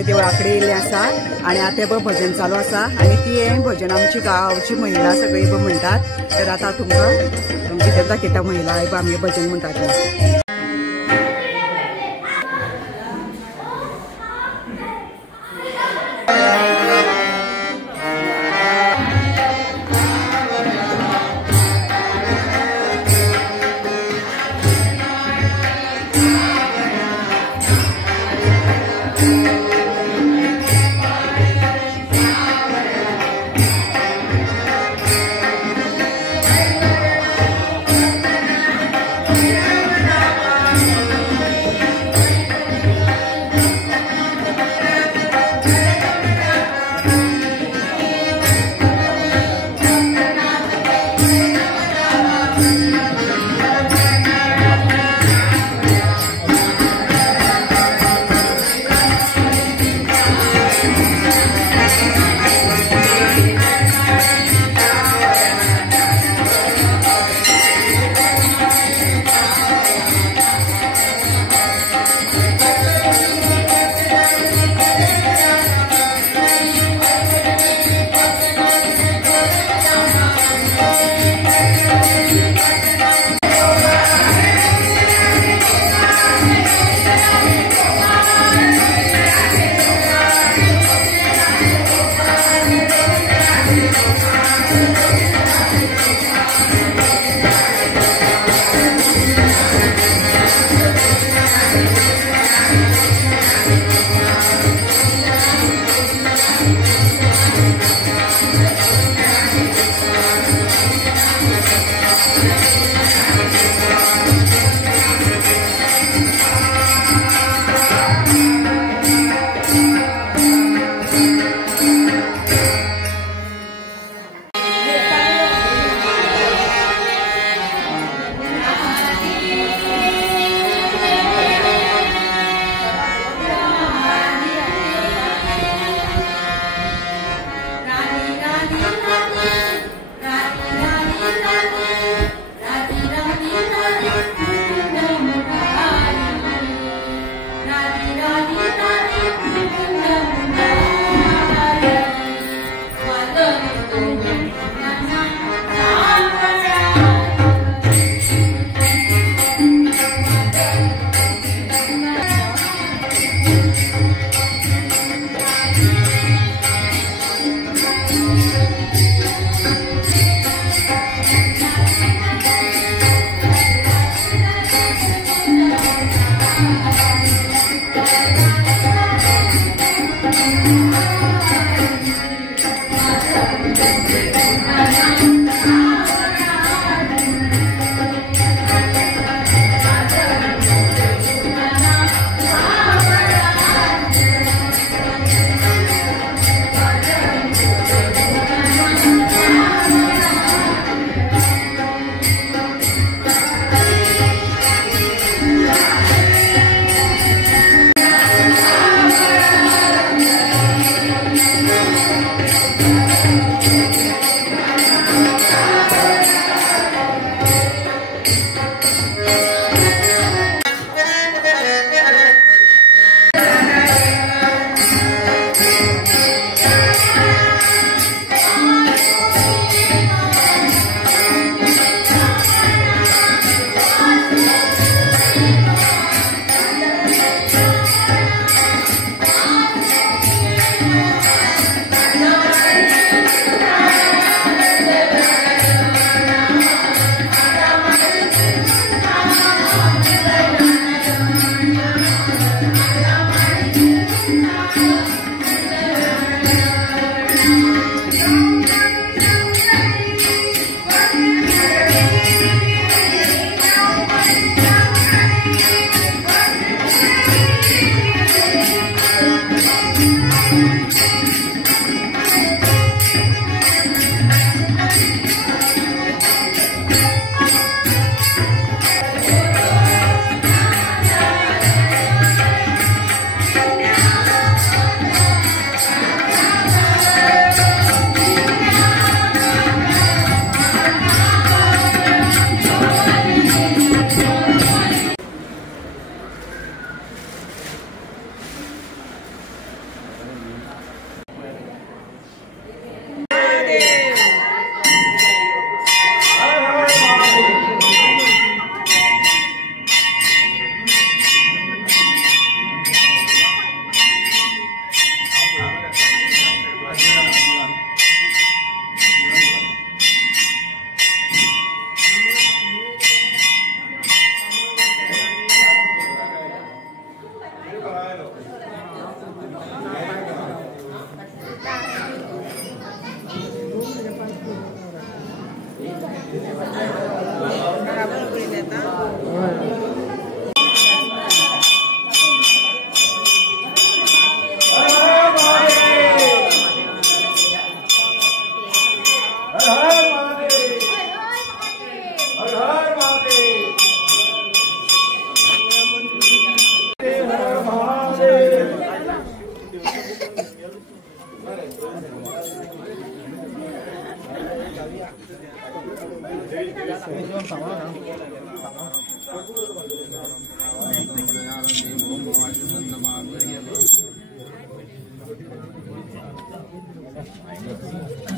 सगळे देवळा कडेन येयल्ले आसा आनी आतां पळय भजन चालू आसा आनी ती भजन आमची गांवची महिला सगळी म्हणटात तर आतां तुमकां भितर दाखयता महिला आमगे भजन म्हणटात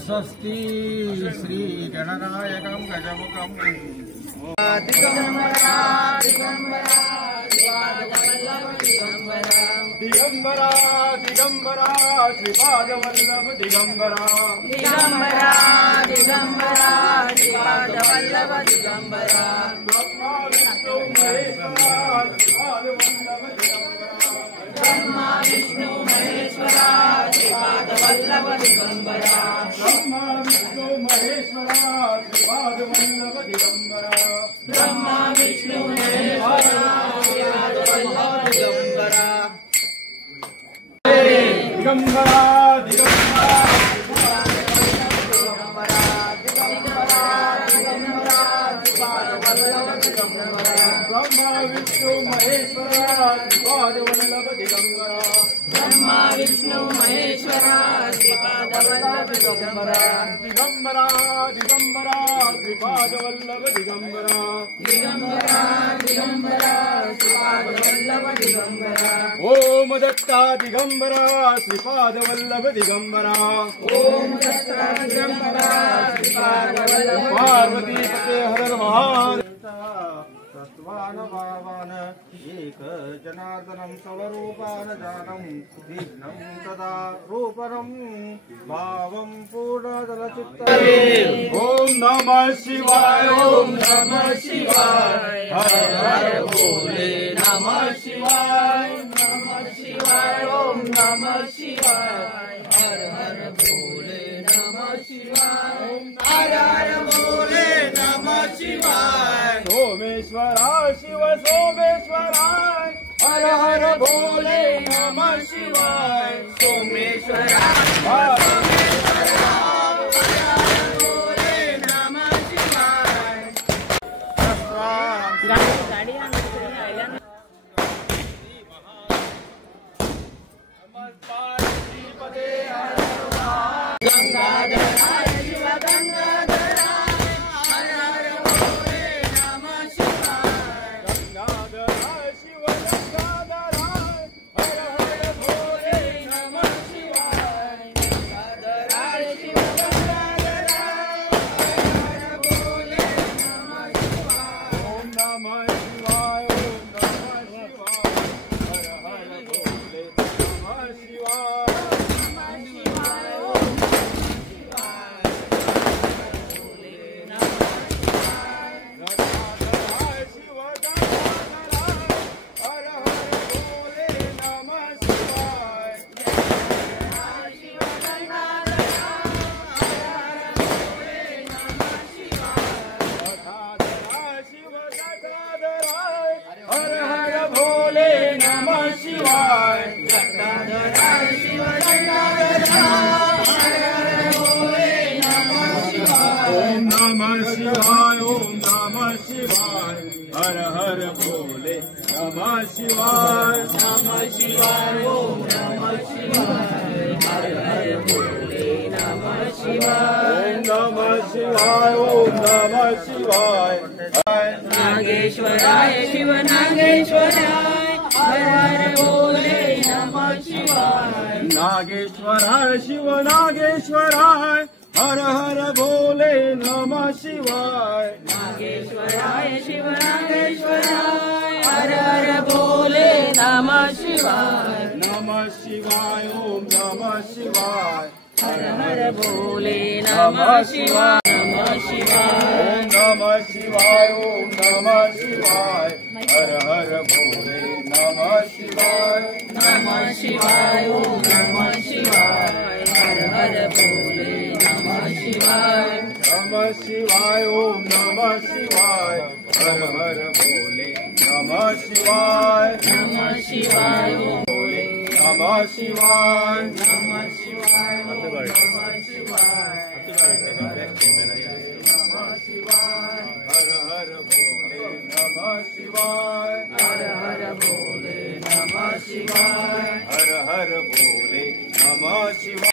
स्वस्ति श्री गणनायकं गजमुखं दिगंबरा दिगंबरा श्रीपादवल्लभ दिगंबरा दिगंबरा दिगंबरा श्रीपादवल्लभ दिगंबरा ब्रह्मा विष्णु महेश्वरा श्रीपादवल्लभ दिगंबरा ब्रह्मा विष्णु महेश्वरा श्रीपादवल्लभ दिगंबरा ब्रह्मा विष्णु महेश्वरा श्रीपादवल्लभ दिगंबरा ब्रह्मा विष्णु महेश्वरा श्रीपादवल्लभ दिगंबरा दिगंबरा दिगंबरा ब्रह्मा विष्णु महेश्वरा श्रीपादवल्लभ दिगंबरा ब्रह्मा विष्णु महेश्वरा श्रीपादवल्लभ दिगंबरा दिगंबरा दिगंबरा श्रीपादवल्लभ दिगंबरा दिगंबरा दिगंबरा श्रीपादवल्लभ दिगंबरा ओम दत्ता दिगंबरा श्रीपादवल्लभ दिगंबरा ओम दत्ता दिगंबरा श्रीपादवल्लभ पार्वती पते हर महादेव सत्वान भावान एक जनार्दनं सर्वरूपान जानम विघ्नं तदा रूपनं भावं पूर्णदलचित्तये ओम नमः शिवाय ओम नमः शिवाय हर हर भोले नमः शिवाय नमः शिवाय ओम नमः शिवाय हर हर भोले नमः शिवाय हर हर भोले नमः शिवाय सोमेश्वरा शिव सोमेश्वराय हर हर भोले नमः शिवाय सोमेश्वरा हर भोले नमः शिवाय गाड़ी गंगाधराय शिव गंगाधराय हर हर भोले नमः शिवाय गंगाधराय शिव गंगाधराय हर हर भोले नमः शिवाय गंगाधराय शिव गंगाधराय हर हर भोले नमः शिवाय ओम नमः शिवाय ओम नमः शिवाय हर हर भोले नमः शिवाय गंगाधराय शिव गंगाधराय हर हर भोले नमः शिवाय गंगाधराय शिव गंगाधराय हर हर भोले नमः शिवाय गंगाधराय शिव गंगाधराय हर हर भोले नमः शिवाय ओम नमः शिवाय ओम नमः शिवाय हर हर भोले नमः शिवाय नमः शिवाय ओम नमः शिवाय हर हर भोले नमः शिवाय ओम नमः शिवाय ओम नमः शिवाय नागेश्वराय शिव नागेश्वराय हर हर भोले नमः शिवाय नागेश्वराय शिव नागेश्वराय हर हर भोले नमः शिवाय नागेश्वराय शिव नागेश्वराय हर हर भोले नमः शिवाय नमः शिवाय ओम नमः शिवाय हर हर भोले नमः शिवाय नमः शिवाय ओम नमः शिवाय ओम नमः शिवाय हर हर भोले नमः शिवाय नमः शिवाय ओम नमः शिवाय हर हर भोले नमः शिवाय नमः शिवाय ओम नमः शिवाय हर हर भोले नमः शिवाय नमः शिवाय ओम भोले नमः शिवाय नमः शिवाय ओम नमः शिवाय शिवाय हर हर भोले नमः शिवाय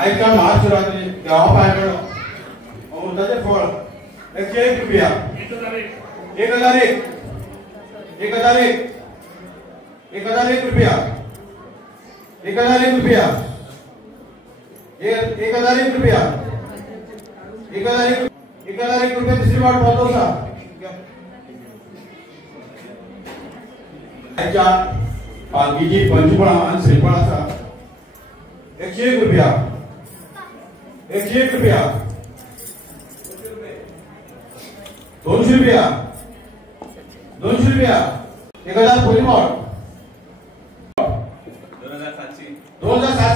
आयच्या महाशिवरात्री देवा पाय पडलो अमृताचे फळ 101 रुपया 1001 1001 1001 रुपया 1001 रुपया 1001 रुपया 1001 रुपये तिसरी वाट पाहतो सा आयच्या पालखीची पंचफळा आणि श्रीफळ आसा 101 रुपया 101 रुपया 200 रुपया 200 रुपया 1000 परिमळ 2700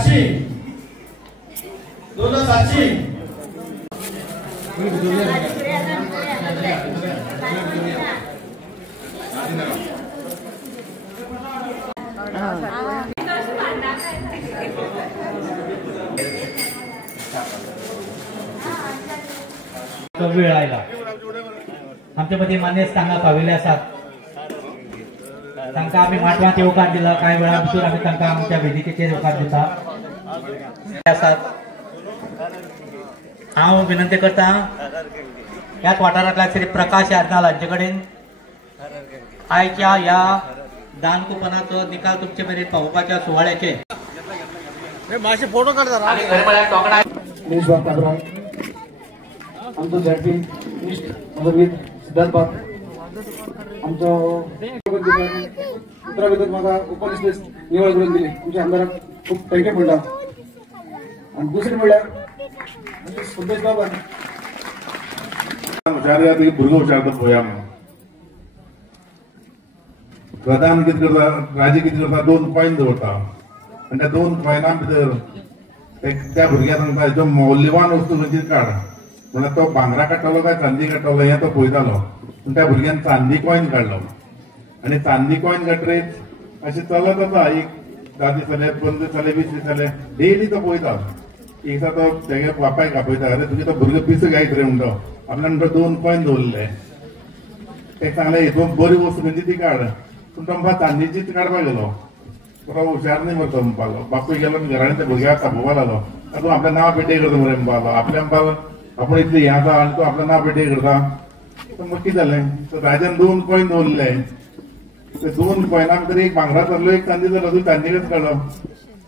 वेळ आयला आमच्या मध्ये मान्य सांगा पाविले असतात तांकां आम्ही माटवांत येवकार दिला कांय वेळा भितर आम्ही तांकां आमच्या वेदिकेचेर येवकार दिता आसात हांव विनंती करता ह्याच वाठारांतल्या श्री प्रकाश यादनाल हांचे कडेन आयच्या ह्या दान कुपनाचो निकाल तुमचे मेरेन पावोवपाच्या सुवाळ्याचे मातशे फोटो काढता आमचो झॅडपी इश्ट मदरवीर सिद्धार्थ बाब आमचो उतरा भितर म्हाका उपनिश्ट निवड करून दिली तुमच्या आमदाराक खूब थँक्यू म्हणटा आनी दुसरी म्हणल्यार संतोष बाबा हुशार भुरगो हुशार पळोवया प्रधान कितें करता राजे कितें करता 2 कॉइन दवरता आनी त्या 2 कॉइना भितर त्या भुरग्याक सांगता हेजो मौल्यवान वस्तू खंयची काड म्हणल्यार तो भांगरा काडटलो काय चांदी काडटलो हें तो पळयतालो पूण त्या भुरग्यान चांदी कॉइन काडलो आनी चांदी कॉइन काडटरीत अशें चलत आसा एक 10 दीस जाले 15 दीस जाले 20 दीस जाले डेली तो पळयता एक दिसा तो तेगे बापायक आपयता अरे तुगे तो भुरगो पिसो घायत रे म्हणटा आपल्यान 2 कॉइन दवरले तेका सांगलें हितून बरी वस्तू खंयची ती काड पूण तो म्हणपा चांदीचीच काडपाक गेलो तो हुशार न्ही मरे तो म्हणपालो बापूय गेलो घरांनी त्या भुरग्याक तापोवपा लागलो तूं आपलें नांव पेटे करता मरे म्हणपालो आपल्या म्हणपालो आपण इतलें हें आसा आनी तूं आपलें नांव पेटे करता मग कितें जालें तर राजान 2 कॉइन दवरले ते 2 कॉइना भितर एक भांगरा जाल्लो एक चांदी जालो तूं चांदीकच काडलो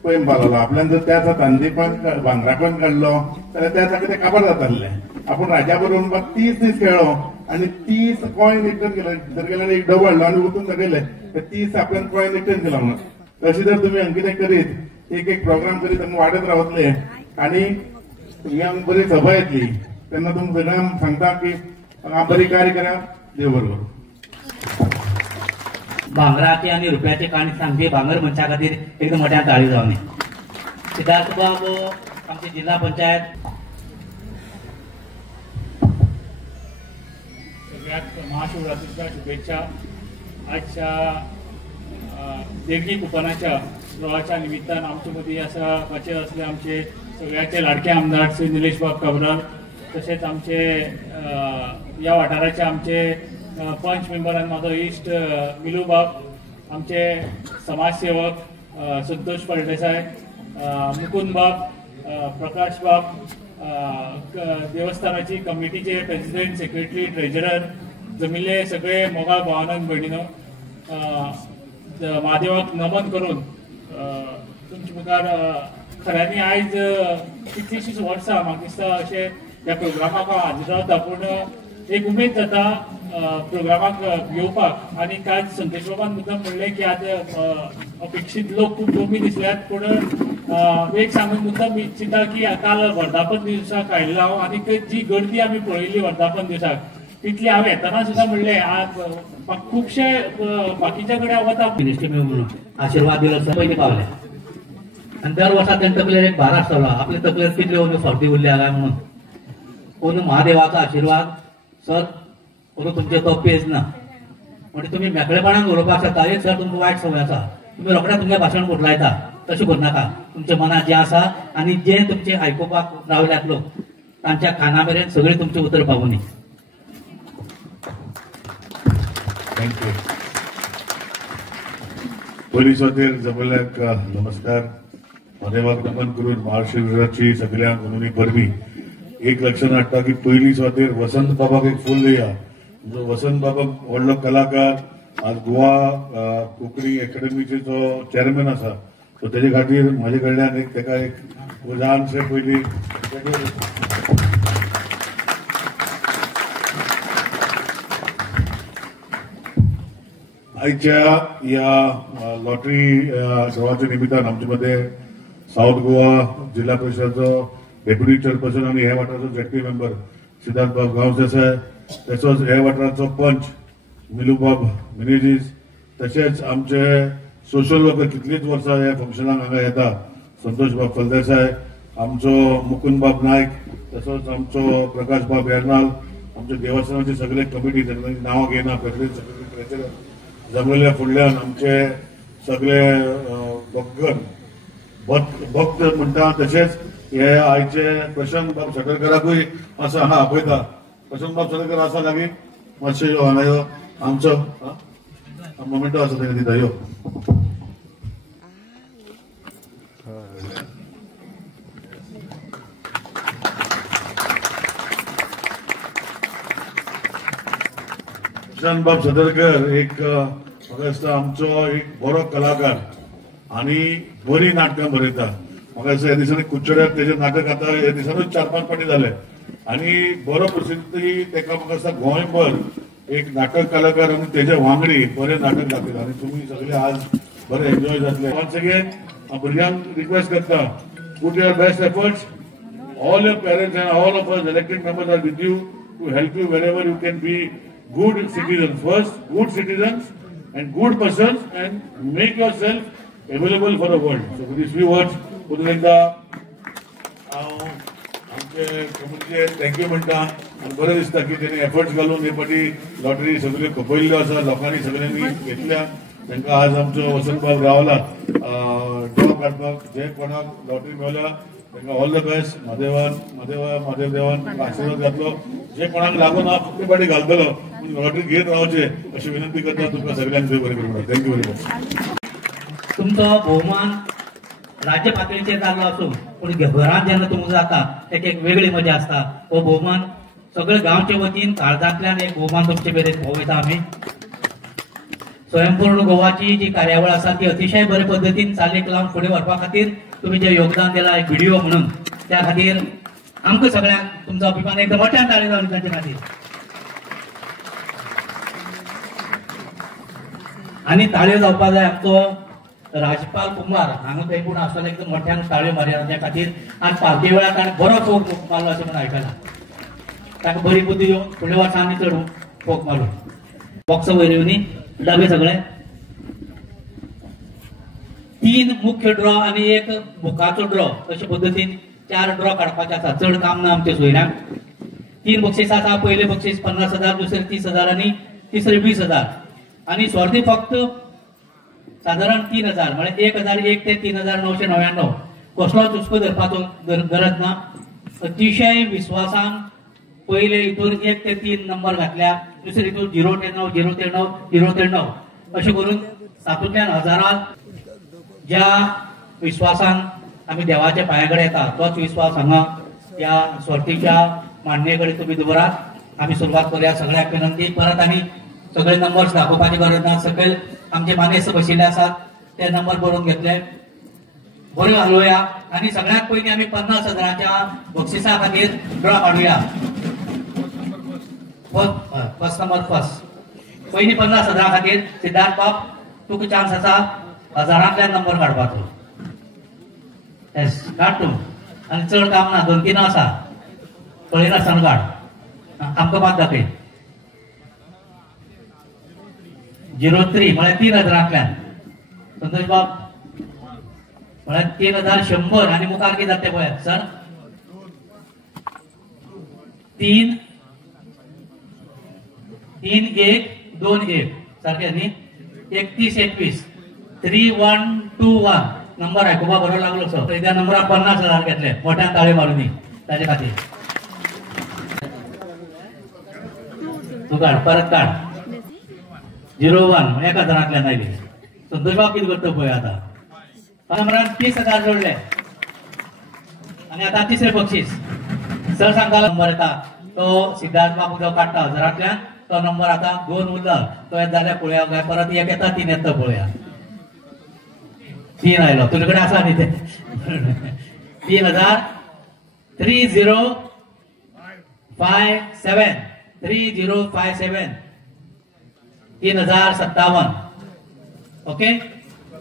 पळय म्हणपालो आपल्यान जर त्या चांदी कॉइन भांगरा कॉइन काडलो जाल्यार त्या ताका तें काबार जातालें आपूण राजा बरोबर म्हणपाक 30 दीस खेळ्ळो आनी 30 कॉइन रिटर्न केले भितर गेल्यार एक डबो हाडलो आनी उठून दाखयले ते 30 आपल्यान कॉइन रिटर्न केला म्हणून तशें जर तुमी कितें करीत एक प्रोग्राम करीत आमी वाडत रावतले आनी हिंगा बरी सभा येतली तेन्ना तुमकां सगळ्यांक सांगता की बरी कार्य करा देव बरोबर भांगराची आणि रुपयाची काणी सांगची भांगर मनशा खातीर एकदम मोठ्यान ताळी जावनी सिद्धार्थ बाबू आमची जिल्हा पंचायत सगळ्यात महाशिवरात्रीच्या शुभेच्छा आजच्या देणगी कुपनाच्या सुवाळ्याच्या निमित्तान आमचे मदीं आसाचे असले आमचे सगळ्याचे लाडके आमदार श्री निलेश बाब काबराल तशेंच आमचे या वाठाराचे आमचे पंच मेंबर आनी म्हाजो इश्ट मिलू बाब आमचे समाजसेवक संतोष फळदेसाय मुकुंद बाब प्रकाश बाब देवस्थानाची कमिटीचे प्रेसिडेंट सेक्रेटरी ट्रेजरर जमिल्ले सगळे मोगाळ भावानंद भयणीनो महादेवाक नमन करून तुमचे मुखार खऱ्यांनी आयज कितलीशींच वर्सां म्हाका दिसता अशें ह्या प्रोग्रामाक हांव हाजीर रावता पूण एक उमेद जाता प्रोग्रामाक येवपाक आनी काल संतोष बाबान मुद्दम म्हणलें की आज अपेक्षीत लोक खूब कमी दिसल्यात पूण एक सांगून मुद्दम इच्छिता की काल वर्धापन दिवसाक आयिल्लो हांव आनी जी गर्दी आमी पळयली वर्धापन दिवसाक तितली हांव येताना सुद्दां म्हणलें आज खुबशे बाकीच्या कडेन वता मिनिस्ट्री म्हणून आशिर्वाद दिलो पयलीं पावले आनी दर वर्सा तेणे तकलेर एक भार आसतलो आपले तकलेर कितल्यो अंदू फावटी उरल्या काय म्हणून अंदू महादेवाचो आशिर्वाद सर अंदू तुमचे तो पेज ना म्हणजे तुम्ही मेकळेपणान उलोवपाक शकता एक सर तुमकां वायट संवय आसा तुम्ही रोखड्या तुमचें भाशण घुटलायता तशें करनाका तुमच्या मनात जें आसा आनी जे तुमचे आयकुपाक रावल्यात लोक तांच्या काना मेरेन सगळीं तुमची उतर पावुनी थँक्यू पोलीस वतीन जमल्याक नमस्कार महादेवाक नमन करून महाशिवरात्राची सगळ्यांक म्हणून परबी एक लक्षात हाडटा की पयली सुवातेर वसंत बाबाक एक फूल दिया. वसंत बाबा व्हडलो कलाकार, आज गोवा कोंकणी अकॅडमीचे जो चेअरमॅन आसा, सो तेजे खातीर म्हाजे कडल्यान एक तेका एक ल्हानशे पयली आयच्या या लॉटरी ड्रॉच्या निमित्तान आमचे मध्ये साऊथ गोवा जिल्हा परिषदेचो डेप्युटी चेअरपर्सन आणि ह्या वाठाराचो जेटी मेंबर सिद्धार्थ बाब गांवदेसाय, तसोच ह्या वाठाराचो पंच मिलूबाब मिनेजीस, तशेंच आमचे सोशल वर्कर कितलीच वर्सां ह्या फंक्शनाक हांगा येता संतोष बाब फलदेसाय, आमचो मुकुंद बाब नायक, तसोच आमचो प्रकाश बाब एर्नाल, आमच्या देवस्थानाची सगळे कमिटी नांवां घेना प्रेसिडेंट जमलेल्या फुडल्यान आमचे सगळे भक्त म्हणटा. तशेंच हे आयचे प्रशांत बाब सटरकराकूय असं हांगा आपयता. प्रशांत बाब सटरकर आसा लागीं मातशे यो हांगा यो, आमचो मोमेंटो आसा तेका दिता यो. प्रशांत बाब सटरकर एक म्हाका दिसता आमचो एक बरो कलाकार आणि बरी नाटकां बरयता. म्हाका दिसता ह्या दिसांनी कुचड्याक तेजे नाटक आतां ह्या दिसांनीच 4-5 फावटी जाले आणि बरो प्रसिद्धी तेका म्हाका दिसता गोंयभर एक नाटक कलाकार आणि तेजे वांगडी बरे नाटक दाखयता आणि तुम्ही सगळे आज बरे एन्जॉय जातले. वन्स अगेन भुरग्यांक रिक्वेस्ट करता, put your best efforts. All your parents and all of us elected members are with you to help you wherever you can be good citizens. First good citizens and good persons and make yourself available for the world. So with these few words, पुन्हा एकदा आमचे कमिटीचे thank you म्हणटा आणि बरें दिसता की तेणी एफर्ट्स घालून हे फाटी लॉटरी सगळ्यो खपयल्ल्यो आसा, लोकांनी सगळ्यांनी घेतल्या. तांकां आज आमचो वसंतबाब गावला ड्रॉ काडपाक. जे कोणाक लॉटरी मेळल्या तांकां ऑल द बेस्ट. महादेव देवान आशिर्वाद घातलो. जे कोणाक लागून हांव फुकटी फाटी घालतलो लॉटरी घेत रावचे अशी विनंती करता. तुमकां सगळ्यांक देव बरें करूं. Thank you very much. तुमचो भोवमान राज्य पातळीचेर जाल्लो आसूं पूण घरांत जेन्ना तुमकां जाता तेका एक वेगळी मजा आसता. हो भोवमान सगळे गांवचे वतीन काळजांतल्यान एक भोवमान तुमचे मेरेन भोंवयता आमी. स्वयंपूर्ण गोवाची जी कार्यावळ आसा ती अतिशय बरे पद्दतीन चालीक लावन फुडें व्हरपा खातीर तुम्ही जे योगदान दिलां एक व्हिडिओ म्हणून, त्या खातीर आमकां सगळ्यांक तुमचो अभिमान एकदम मोठ्यान ताळी जावन ताचे खातीर. आनी ताळयो जावपा जाय आमचो राजपाल कुमार हांगा थंय पूण आसतना एकदम मोठ्यान ताळयो मारया त्या खातीर. आनी पावते वेळार ताणें बरो फोक मारलो अशें म्हणून आयकलां. ताका बरी बुद्धी येवन फुडल्या वर्सांनी चड फोक मारलो. बॉक्स वयरवनी डबे सगळे 3 मुख्य ड्रॉ आणि एक बुकाचो ड्रॉ अशे पद्दतीन 4 ड्रॉ काडपाचे आसा. चड काम ना आमच्या सोयऱ्यांक. 3 बक्षीस आसा. पयले बक्षीस 50,000, दुसरे 30,000 आणि तिसरे 20,000 आणि स्वार्थी फक्त साधारण 3,000 म्हणजे 1,001 ते 3,999. कसलोच हुस्को धरपाचो गरज ना. अतिशय विश्वासान पहिले हितून 1 ते 3 नंबर घातल्या, दुसरे हितून 0 ते 9, 0 ते 9, 0 ते 9 अशें करून तातूंतल्यान हजारांत ज्या विश्वासान आमी देवाच्या पांयाकडे येता तोच विश्वास हांगा या स्वार्थीच्या मांडणेकडे तुम्ही दवरात. आमी सुरवात करूया. सगळ्यांक विनंती परत आमी सगळे नंबर्स दाखोवपाची गरज ना. सकयल आमचे मानेस्त बशिल्ले आसात ते नंबर बरोवन घेतले. बऱ्यो हलवया आणि सगळ्यात पयलीं आमी 50,000च्या बक्षिसा खातीर ड्रॉ काडुया. फर्स्ट नंबर फर्स्ट पयलीं 50,000 खातीर सिद्धार्थ बाब तुका चान्स आसा हजारांतल्यान नंबर काडपाचो. येस काड तूं. आनी चड काम ना, 2-3 आसा. पळयना आसतना काड. आमकां मात दाखय. 03 म्हळ्यार 3,000तल्यान. संतोष बाब म्हळ्यार 3,100 आणि मुखार कितें जाता तें पळयात सर. 3 1 2 1 सारकें न्ही. 31-21 3121 नंबर आयकुपा बरो लागलो सर. त्या नंबराक 50,000 घेतले. मोठ्यान ताळे मारून ताचे खातीर. तूं काड परत काड. 01 1,000तल्यान आयली. संतोष बाब कितें करता पळय आतां. नंबरान 30,000 जोडले आणि आता तिसरे बक्षीस सर सांगता नंबर येता तो सिद्धार्थ बाबू जो काढता हजारांतल्यान तो नंबर आता 2 उरला तो येत जाल्यार पळोवया काय परत एक येता 3 येता पळोवया 3 आयलो तुजे कडेन आसा न्ही ते 3,000 3057 3057 3057 ओके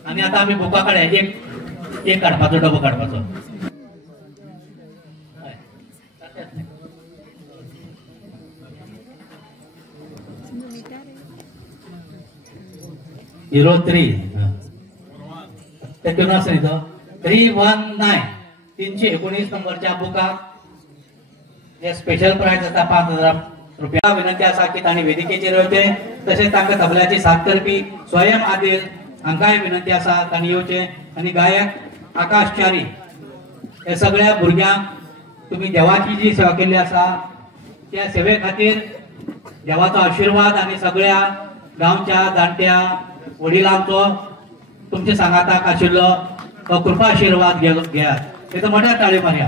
आणि आता आम्ही बुका काढया एक काढपाचो डबो काढपाचो 03 ते नास न्ही तो 319 319 नंबरच्या बुकाक हे स्पेशल प्राइज आसा 5,000 रुपया विनंती आसा की तांणी वेदिकेचेर येवचे तशेंच तांकां तबल्याची साथ करपी स्वयं आदिल हांकांय विनंती आसा तांणी येवचे आणि गायक आकाश च्यारी हे सगळ्या भुरग्यांक तुम्ही देवाची जी सेवा केल्ली आसा त्या सेवे खातीर देवाचो आशीर्वाद आणि सगळ्या गांवच्या जाणट्या वडिलांचो तुमच्या सांगाताक आशिल्लो तो कृपा आशीर्वाद घेयात तेका मोठ्या ताळी मारया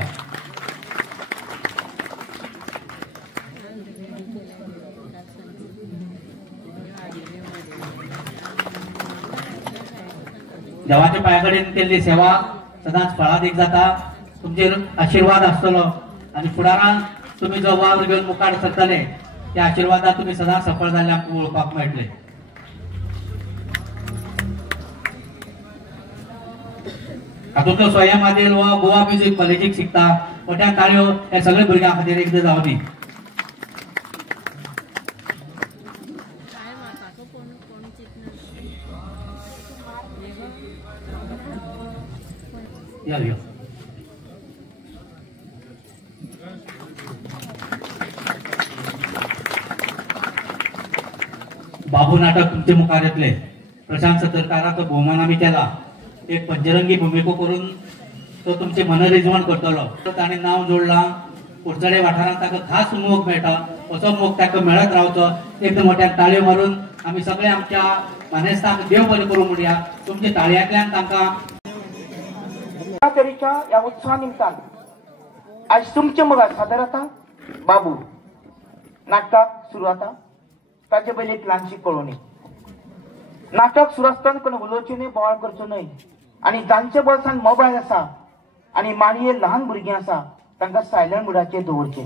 देवाच्या पांया कडेन केल्ली सेवा सदांच फळादीक जाता तुमचेर आशीर्वाद आसतलो आणि फुडाराक तुम्ही जो वावर घेवन मुखार सरतले त्या आशीर्वादात तुम्ही सदांच सफळ जाल्ले आमकां पळोवपाक मेळटले हातूंतलो स्वयं आदिल हो गोवा म्युझिक कॉलेजीक शिकता मोठ्या ताळयो हे सगळे भुरग्यां खातीर एकदां जावनी या बाबू नाटक तुमचे मुखार येतले प्रशांत सतरकाराचो भोवमान आमी केला एक पंचरंगी भूमिको करून तो तुमचे मनरिजवण करतलो ताणें नांव जोडलां कुडचडे वाठारांत ताका खास मोग मेळटा असो मोग ताका मेळत रावचो एकदम मोठ्यान ताळयो मारून आमी सगळे आमच्या मानेस्तांक देव बरें करूं म्हणया तुमच्या ताळयांतल्यान तांकां तरेच्या या उत्सवा निमतान आज तुमचे मुखार सादर जाता बाबू नाटकाक सुरू जाता ताचे पयलीं एक ल्हानशी कळोवणी नाटक सुरू आसतना कोण उलोवचें न्हय बोवाळ करचो न्हय आनी जांच्या बोल्सान मोबायल आसा आनी माळये ल्हान भुरगीं आसा तांकां सायलंट मोडाचेर दवरचें